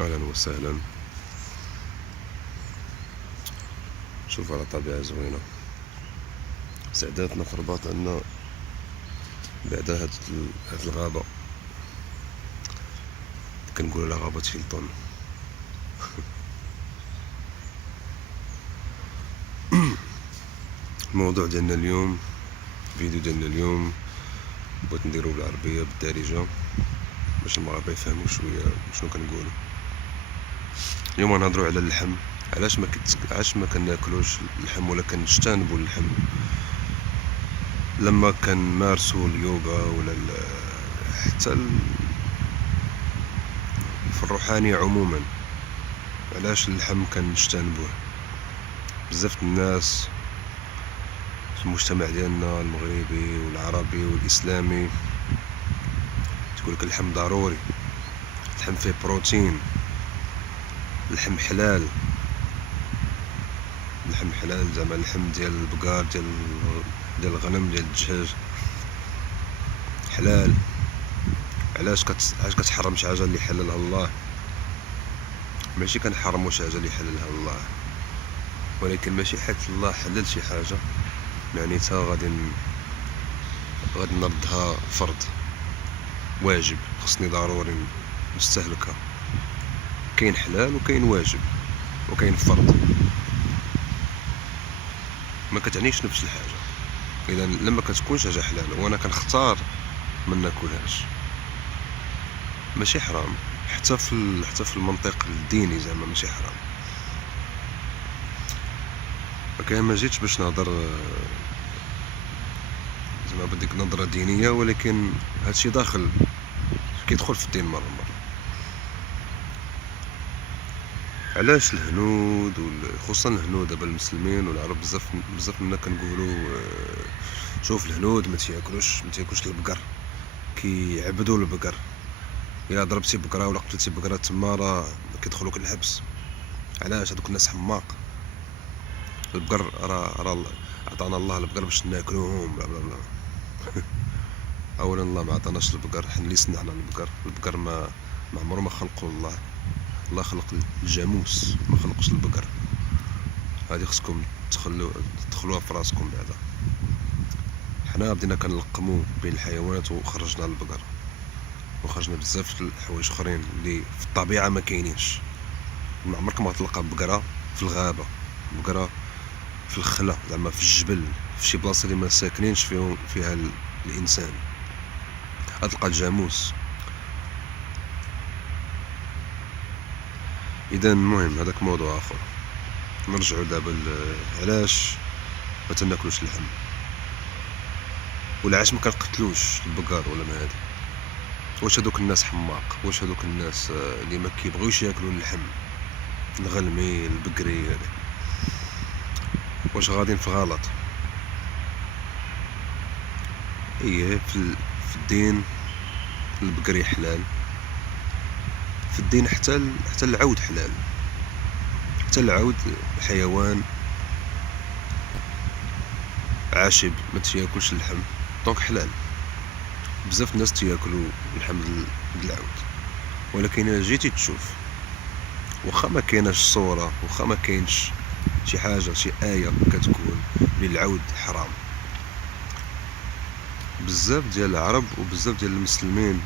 أهلا وسهلا. شوف على طبيعة زوينة، سعداتنا في الرباط عندنا بعد هاد الغابة كنقولوا لها غابة فيلطون. الموضوع ديالنا اليوم، الفيديو ديالنا اليوم بغيت نديرو بالعربية بالدارجة باش المغاربة يفهموا شوية شنو كنقولو. اليوم غنهضرو على اللحم، علاش ما كناكلوش اللحم ولا كنجتنبوا اللحم لما كنمارسوا اليوغا ولا حتى في الروحانية عموما. علاش اللحم كنجتنبوه؟ بزاف الناس في المجتمع ديالنا المغربي والعربي والاسلامي تقولك اللحم ضروري، اللحم فيه بروتين، اللحم حلال. اللحم حلال زعما اللحم ديال البقار، ديال الغنم، ديال الدجاج حلال. علاش كتحرم شي حاجه اللي حللها الله؟ ماشي كنحرموا شي حاجه اللي حللها الله، ولكن ماشي حيت الله حلل شي حاجه معنيتها غادي نردها فرض واجب، خصني ضروري نستهلكها. كاين حلال وكاين واجب وكاين فرض، ما كتعنيش نفس الحاجه. اذا لما كتكونش حاجه حلال وانا كنختار ما ناكلهاش ماشي حرام، حتى في المنطق الديني زعما ماشي حرام. فكاين ما جيتش باش نهضر زعما بديك نظره دينيه، ولكن هادشي داخل كيدخل في الدين مره. علاش الهنود خصوصا الهنود دابا المسلمين والعرب بزاف منا كنقولوا شوف الهنود ما تياكلوش البقر، كيعبدوا البقر. الا ضربتي بقره ولا قتلتي بقره تما راه كيدخلوك الحبس. علاش؟ هادوك الناس حماق. البقر راه عطانا الله البقر باش ناكلوهم بلا بلا بلا. اولا الله ما عطاناش البقر، حنا اللي صنعنا البقر ما عمره ما خلقه الله خلق الجاموس، ما خلقش البقر. هذه خصكم تدخلوها في راسكم. بعدا حنا بدينا كنلقمو بين الحيوانات وخرجنا البقر، وخرجنا بزاف الحوايج اخرين اللي في الطبيعه ما كاينينش. ما عمرك ما تلقى بقره في الغابه، بقره في الخلا زعما في الجبل، في شي بلاصه اللي ما ساكنينش فيها الانسان. غتلقى الجاموس. اذا المهم هذاك موضوع اخر. نرجعوا دابا علاش ما تناكلوش اللحم، ولا علاش ما كنقتلوش البقر ولا ما هذا. واش هذوك الناس حماق؟ واش هذوك الناس اللي ما كيبغيوش ياكلوا اللحم الغلمي البقري هذا، واش غاديين في غلط؟ في الدين البقري حلال، في الدين حتى العود حلال، حتى العود حيوان عاشب ما تياكلش اللحم دونك حلال. بزاف الناس تياكلوا اللحم د العود، ولكن الا جيتي تشوف واخا ما كايناش صوره، واخا ما كاينش شي حاجه شي ايه كتقول بلي العود حرام، بزاف ديال العرب وبزاف ديال المسلمين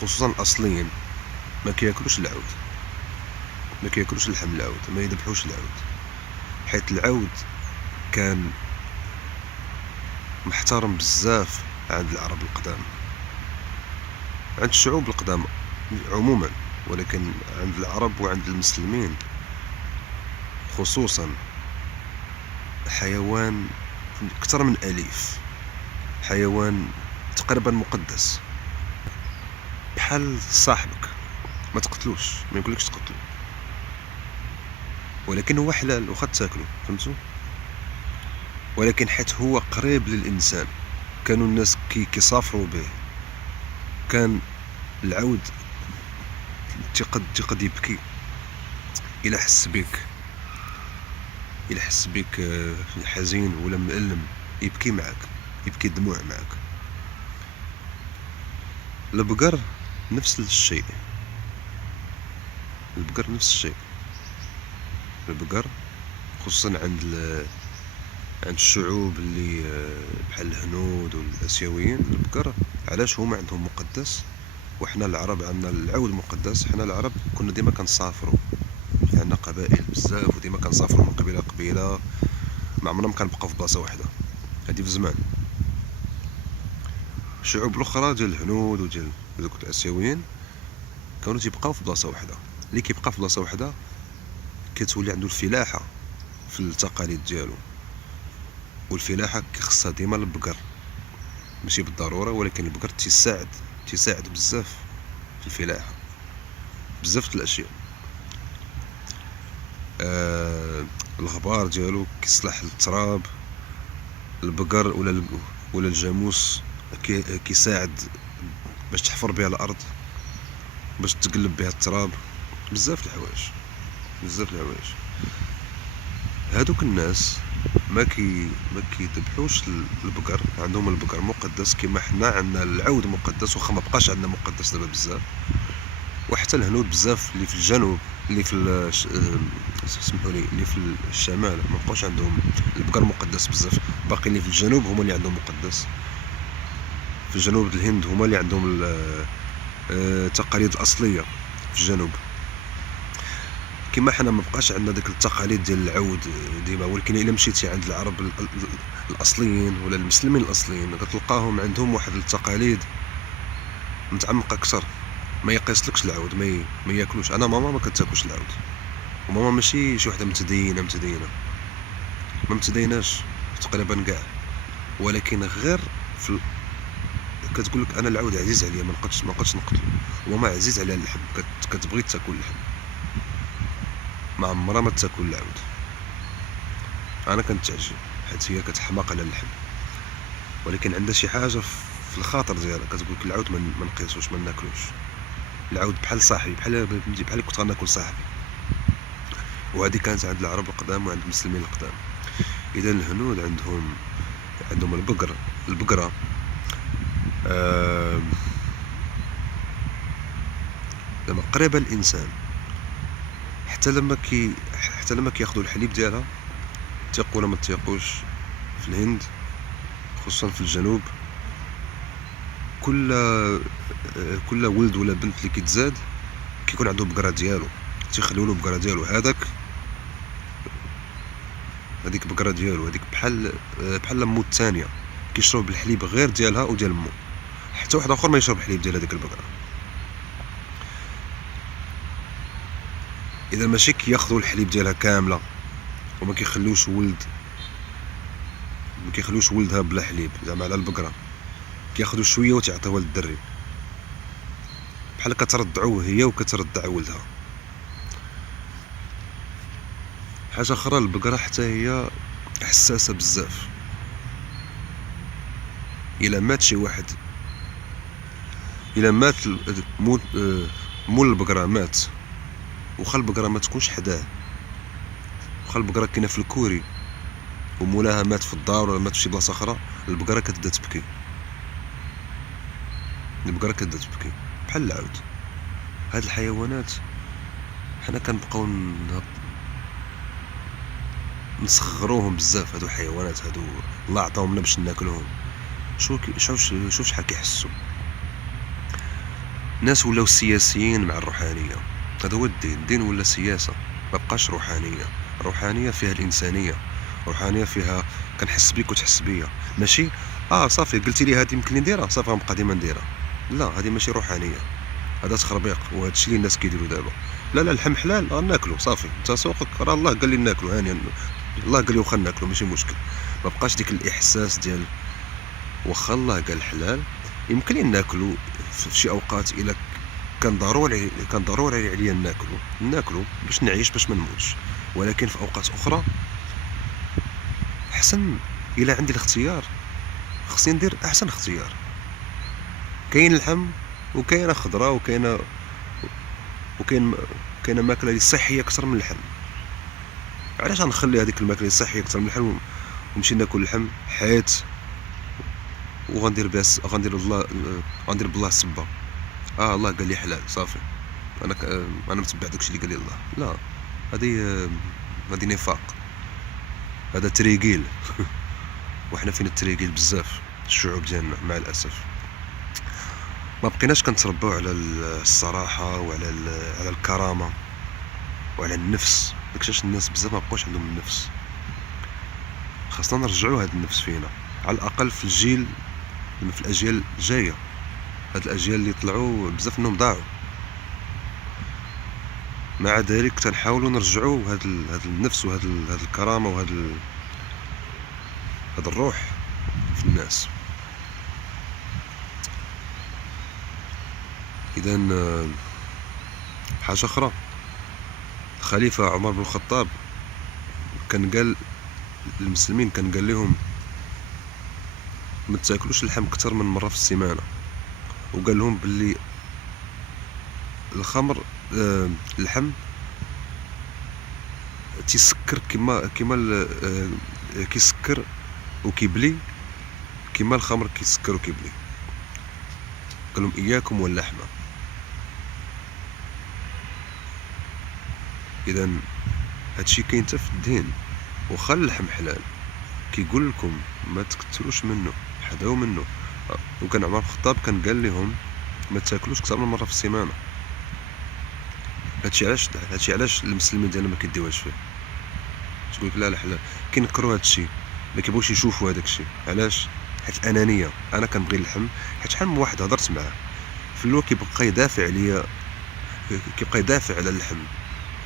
خصوصا الاصليين ما كياكلوش العود، ما كياكلوش اللحم العود، ما يذبحوش العود، حيت العود كان محترم بزاف عند العرب القدام، عند الشعوب القدام عموما، ولكن عند العرب وعند المسلمين خصوصا حيوان اكثر من اليف، حيوان تقريبا مقدس، بحال صاحبك ما تقتلوش، ما يقولكش تقتلو، ولكن هو حلال واخا تاكلو، فهمتوا؟ ولكن حيت هو قريب للانسان كانوا الناس كيسافروا به. كان العود تيقد يبكي الى حس بك حزين ولا مألم، يبكي معك، يبكي دموع معك. البقر نفس الشيء، البقر نفس الشيء. البقر خصوصا عند الشعوب اللي بحال الهنود والاسيويين، البقر علاش هما عندهم مقدس وحنا العرب عندنا العود مقدس؟ حنا العرب كنا ديما كنسافروا، عندنا قبائل بزاف وديما كنسافروا من قبيله لقبيله، ما عمرنا ما كنبقاو في بلاصه واحده. هادي في زمان الشعوب الاخرى ديال الهنود وديال دوك الاسيويين كانوا تيبقاو في بلاصه واحده. اللي كيبقى في بلاصه واحده كتولي عنده الفلاحه في التقاليد ديالو، والفلاحه كيخصها ديما البقر، ماشي بالضروره ولكن البقر تيساعد بزاف في الفلاحه، بزاف د الاشياء. الغبار ديالو كيصلح للتراب، البقر ولا الجاموس كيساعد باش تحفر بها الارض، باش تقلب بها التراب، بزاف الحوايج. هادوك الناس ما كيذبحوش البقر، عندهم البقر مقدس كما حنا عندنا العود مقدس، وخا ما بقاش عندنا مقدس دابا بزاف. وحتى الهنود بزاف اللي في الجنوب، اللي في سمحوا لي، اللي في الشمال ما بقاوش عندهم البقر مقدس بزاف، باقي اللي في الجنوب هما اللي عندهم مقدس. في جنوب الهند هما اللي عندهم التقاليد الاصليه في الجنوب، كما حنا ما بقاش عندنا ديك التقاليد ديال العود ديما. ولكن الا مشيتي عند العرب الاصليين ولا المسلمين الاصليين غتلقاهم عندهم واحد التقاليد متعمقه اكثر. ما يقيسلكش العود، ما ياكلوش. انا ماما ما كتاكلش العود، وماما ماشي شي وحده متدينه ما متديناش تقريبا كاع، ولكن غير كتقول لك انا العود عزيز عليا، ما نقدش نقتلو. وماما عزيز عليها اللحم، كتبغي تاكل اللحم، ما عمرها ما تاكل العود. انا كنتعجب حيت هي كتحماق على اللحم، ولكن عندها شي حاجه في الخاطر ديالها كتقول لك العود ما نقيسوش، ما ناكلوش. العود بحال صاحبي، بحال كنت غناكل صاحبي. وهذه كانت عند العرب القدام وعند المسلمين القدام. اذا الهنود عندهم البقره لما قريبه الانسان، حتى لما كياخذوا الحليب ديالها، تيقوا ولا ما تيقوش، في الهند خصوصا في الجنوب كل ولد ولا بنت اللي كيتزاد كيكون عنده بقره ديالو، تيخليو له بقره ديالو. هذيك بقره ديالو، هذيك بحال مو الثانيه، كيشرب الحليب غير ديالها وديال مو، حتى واحد اخر ما يشرب الحليب ديال هذيك البقره. اذا ماشي كياخذوا الحليب ديالها كامله وما كيخلوش ولدها بلا حليب، زعما على البقره كياخذوا شويه وتيعطيوها للدري، بحال كترضعوه هي وكترضع ولدها. حاجه اخرى، البقره حتى هي حساسه بزاف. الا مات شي واحد، الا مات مول البقره مات، وخا البقره ما تكونش حداه، وخا البقره كاينه في الكوري ومولاها مات في الدار ولا مات في شي بلاصه اخرى، البقره كتبدا تبكي. بحال العود. هاد الحيوانات حنا كنبقاو نصغروهم بزاف. هادو الحيوانات هادو الله عطاهم لنا باش ناكلوهم. شوف شحال كيحسوا. ناس ولاو سياسيين مع الروحانيه، هذا هو الدين ولا سياسه، ما بقاش روحانيه فيها الانسانيه، روحانيه فيها كنحس بيك وتحس بيا، ماشي صافي قلتي لي هذه يمكن نديرها صافي غنبقى ديما نديرها. لا، هذه ماشي روحانيه، هذا تخربيق. وهذا الشيء اللي الناس كيديروا دابا. لا اللحم حلال غناكلو صافي، انت سوقك راه الله قال لي ناكلو، هاني الله قال لي واخا ناكلو ماشي مشكل. ما بقاش ديك الاحساس ديال واخا الله قال حلال يمكن لي ناكلو في شي اوقات، الا كان ضروري عليا ناكلو باش نعيش، باش ما نموتش. ولكن في اوقات اخرى احسن، الا عندي الاختيار خصني ندير احسن اختيار. كاين اللحم وكاينه خضره وكاينه ماكله اللي صحيه اكثر من اللحم. علاش غنخلي هذيك الماكله اللي صحيه اكثر من اللحم ونمشي ناكل اللحم؟ حيت وغندير بالله السبه. الله قال لي حلال صافي. انا متبع داكشي اللي قال لي الله. لا، هذه نفاق، هذا تريقيل. وحنا فين التريقيل بزاف الشعوب ديالنا مع الاسف. ما بقيناش كنتربوا على الصراحه وعلى على الكرامه وعلى النفس. داكشي الناس بزاف ما بقاوش عندهم النفس. خاصنا نرجعوا هذا النفس فينا، على الاقل في الجيل، في الاجيال الجايه. هاد الاجيال اللي طلعوا بزاف منهم ضاعوا. مع ذلك تنحاولوا نرجعوا هاد النفس وهاد الكرامه وهاد الروح في الناس. اذا حاجه اخرى، الخليفه عمر بن الخطاب كان قال للمسلمين، كان قال لهم ما تاكلوش اللحم اكثر من مره في السيمانه. وقال لهم باللي الخمر اللحم تيسكر كما كيسكر وكيبلي، كما الخمر كيسكر وكيبلي. قال لهم اياكم واللحمه. اذا هادشي كاين حتى في الدين. وخا اللحم حلال كيقول لكم ما تكثروش منه، حذاو منه. وكان عمر بن الخطاب كان قال لهم ما تاكلوش اكثر من مره في السيمانه. هادشي علاش المسلمين ديالنا ما كيديوهاش فيه. تقول لك لا لا حلال، كينكروا هادشي، ما كيبغوش يشوفوا هذاك الشيء. علاش؟ حيت الانانيه. انا كنبغي اللحم حيت شحال من واحد هضرت معاه في الاول كيبقى يدافع عليا، كيبقى يدافع على اللحم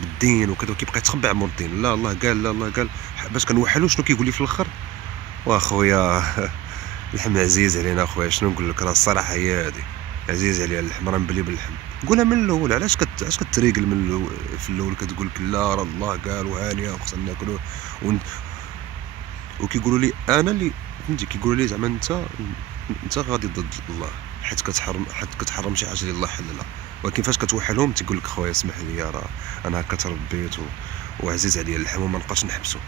بالدين وكذا، وكيبقى يتخبى عمر الدين. لا الله قال، لا الله قال، باش كنوحلو شنو كيقول لي في الاخر؟ واخويا اللحم عزيز علينا اخويا، شنو نقول لك؟ راه الصراحه هي هذه، عزيز عليا اللحم، راه نبلي باللحم. قولها من الاول. علاش كتريقل من الأول؟ في الاول كتقول لك لا راه الله قال وهانيه وخصنا ناكلوه. وكيقولوا لي انا اللي فهمتي، كيقولوا لي زعما انت غادي ضد الله حيت كتحرم شي حاجه اللي الله حللها. ولكن فاش كتوحلهم تيقول لك خويا اسمح لي، راه انا هكا تربيت وعزيز عليا اللحم وما نبقاش نحبسو،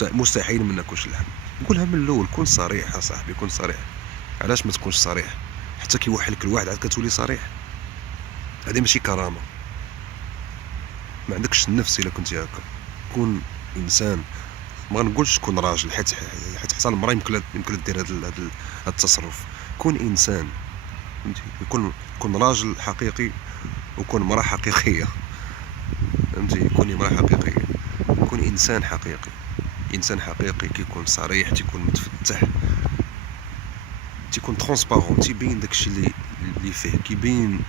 مستحيل ما ناكلش اللحم. قولها من الاول، كون صريح يا صاحبي، كون صريح. علاش ما تكونش صريح؟ حتى كيوحلك الواحد عاد كتولي صريح. هذه ماشي كرامه، ما عندكش النفس الا كنتي هكا. كون انسان. ما نقولش كون راجل حيت حتى المراه يمكن دير هذا التصرف. كون انسان، فهمتي؟ كون راجل حقيقي وكون مراه حقيقيه، فهمتي؟ كوني مراه حقيقيه، كون انسان حقيقي. انسان حقيقي كيكون صريح، تيكون متفتح، تيكون ترونسبارون، تيبين داكشي اللي فيه، كيبين،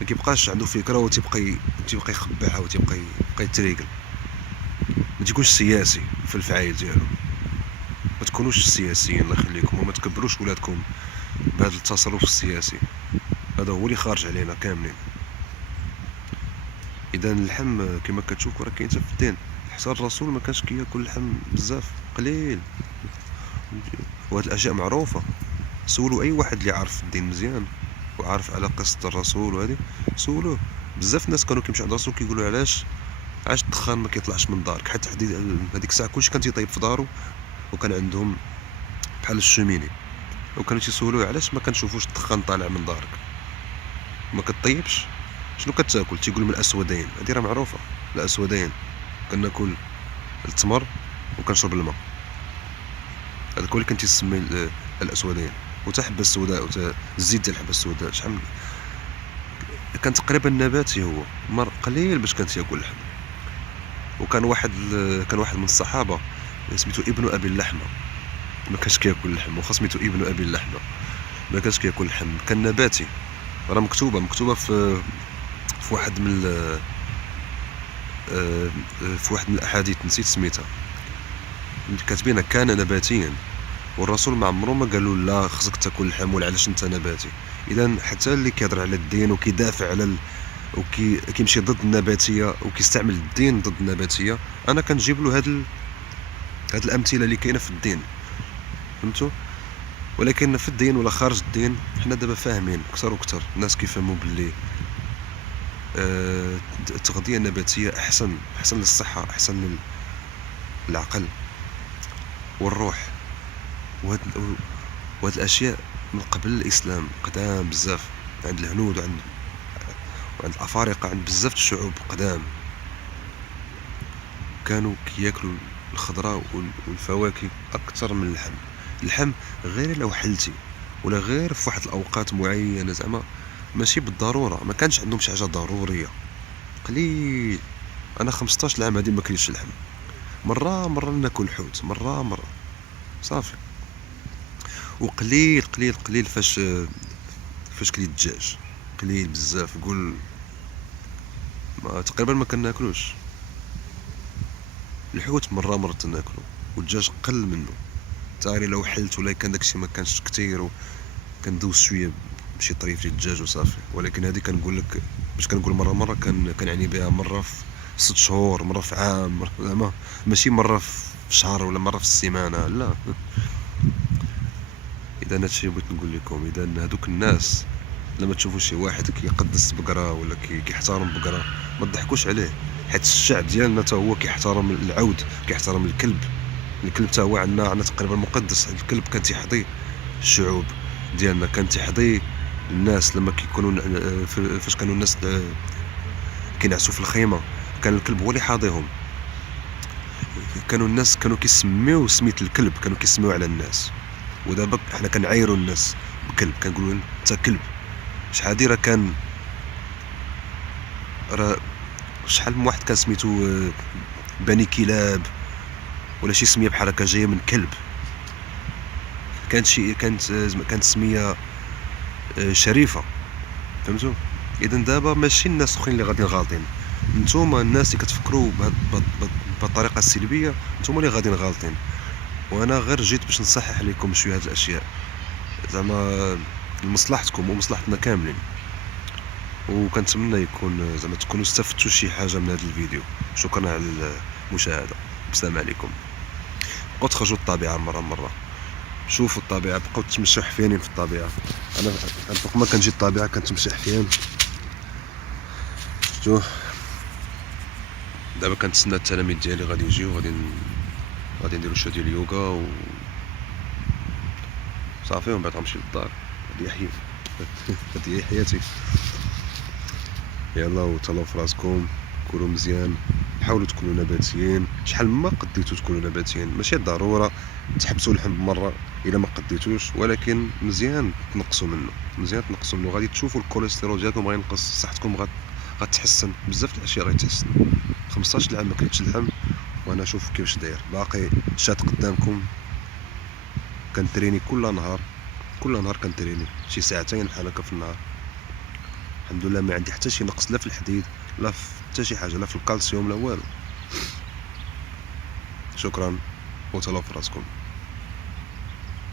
ما كيبقاش عنده فكره وتيبقى يخبعها وتيبقى يتريقل. ما تيكونش سياسي في الفعايل ديالو. ما تكونوش سياسيين الله يخليكم، وما تكبروش ولادكم بهذا التصرف السياسي. هذا هو اللي خارج علينا كاملين. اذا اللحم كما كتشوفوا راه كاين حتى في الدين. حتى الرسول ما كانش كياكل اللحم بزاف، قليل. وهاد الاشياء معروفه. سولوا اي واحد اللي عارف الدين مزيان وعارف على قصه الرسول وهذه، سولوه. بزاف الناس كانوا كيمشيو عند الرسول كيقولوا علاش الدخان ما كيطلعش من دارك؟ حتى هذيك الساعه كلشي كان تيطيب في دارو، وكان عندهم بحال الشوميني، وكانوا تيسولوه علاش ما كنشوفوش الدخان طالع من دارك؟ ما كطيبش؟ شنو كتاكل؟ تيقول من الاسودين. هذه راه معروفه، الاسودين. كناكل التمر وكنشرب الماء. هذاك هو اللي كان تيسمي الاسودين. وتا حبه السوداء وتا الزيت ديال الحبه السوداء، شحال كان تقريبا نباتي. هو مر قليل باش كان تياكل اللحم. وكان واحد من الصحابه سميتو ابن ابي اللحمه، ما كانش كياكل اللحم. وخا سميتو ابن ابي اللحمه، ما كانش كياكل اللحم، كان نباتي. راه مكتوبه في واحد من في واحد من الاحاديث، نسيت سميتها، كاتبينها كان نباتيا. والرسول ما عمره ما قالوا لا خصك تاكل اللحم ولا علاش انت نباتي. اذا حتى اللي كيهضر على الدين وكيدافع على كيمشي ضد النباتيه وكيستعمل الدين ضد النباتيه، انا كنجيب له هاد الامثله اللي كاينه في الدين، فهمتوا؟ ولكن في الدين ولا خارج الدين حنا دابا فاهمين اكثر واكثر. الناس كيفهموا باللي التغذيه النباتيه احسن للصحه، احسن للعقل والروح. وهاد الاشياء من قبل الاسلام قدام بزاف، عند الهنود وعند الافارقه، عند بزاف الشعوب قدام كانوا كياكلوا الخضره والفواكه اكثر من اللحم. اللحم غير لو حلتي ولا غير في واحد الاوقات معينه، زعما ماشي بالضروره، ما كانش عندهم شي حاجه ضروريه. قليل. انا 15 عام هادي ما كليتش اللحم، مره ناكل حوت، مره صافي. وقليل قليل قليل فاش كليت الدجاج، قليل بزاف، قول ما تقريبا ما كناكلوش. الحوت مره تناكلو، والدجاج قل منه. تاري لو حلت ولا كان داكشي ما كانش كثير، كندوز شويه بشي طريف ديال الدجاج وصافي. ولكن هذه كنقول لك، باش كنقول مره كنعني بها مره في 6 شهور، مره في عام، زعما ماشي مره في شهر ولا مره في السيمانه، لا. اذا هادشي بغيت نقول لكم، اذا هذوك الناس لما تشوفوا شي واحد كيقدس بقره ولا كيحترم بقره، ما تضحكوش عليه، حيت الشعب ديالنا حتى هو كيحترم العود، كيحترم الكلب. الكلب حتى هو عندنا تقريبا مقدس. الكلب كان تيحظي الشعوب ديالنا، كان تيحظي الناس لما كيكونوا فاش كانوا الناس كينعسوا في الخيمه، كان الكلب هو اللي حاضيهم. كانوا الناس كانوا كيسميو سميت الكلب، كانوا كيسميو على الناس. ودابا حنا كنعايروا الناس بكلب، كنقولوا انت كلب. شحال راه كان، راه شحال من واحد كان سميتو بني كلاب ولا شي سميه بحال هكا جايه من كلب. كانت سميه شريفه، فهمتوا؟ اذا دابا ماشي الناس الاخرين اللي غاديين غالطين، نتوما الناس اللي كتفكروا بهالطريقه السلبيه، نتوما اللي غاديين غالطين. وانا غير جيت باش نصحح لكم شويه هاد الاشياء، زعما لمصلحتكم ومصلحتنا كاملين. وكنتمنى يكون زعما تكونوا استفدتوا شي حاجه من هذا الفيديو. شكرا على المشاهده، السلام عليكم. بقاو تخرجوا الطبيعه مره، شوفوا الطبيعه، بقاو تمشوا حفيانين في الطبيعه. انا فوق ما كنجي الطبيعه كنتمشى حفيان. شفتوه؟ دابا كنتسنى التلاميذ ديالي غادي يجيو، غادي نديرو شويه ديال اليوغا و صافي، ومن بعد غنمشي للدار. هذه هي حياتي. يلا وتهلاو في راسكم، كونوا مزيان، حاولوا تكونوا نباتيين. شحال ما قديتوا تكونوا نباتيين، ماشي ضروره تحبسوا اللحم بمره الا ما قديتوش، ولكن مزيان تنقصوا منه، غادي تشوفوا الكوليسترول ديالكم غينقص، صحتكم غتحسن، بزاف الاشياء غيتحسن. 15 عام ما كليتش اللحم، وانا شوف كيفاش داير، باقي شاد قدامكم. كنتريني كل نهار كنتريني شي ساعتين بحال هكا في النهار. الحمد لله ما عندي حتى شي نقص، لا في الحديد لا في حتى شي حاجه، لا في الكالسيوم لا والو. شكرا وتهلاو في راسكم.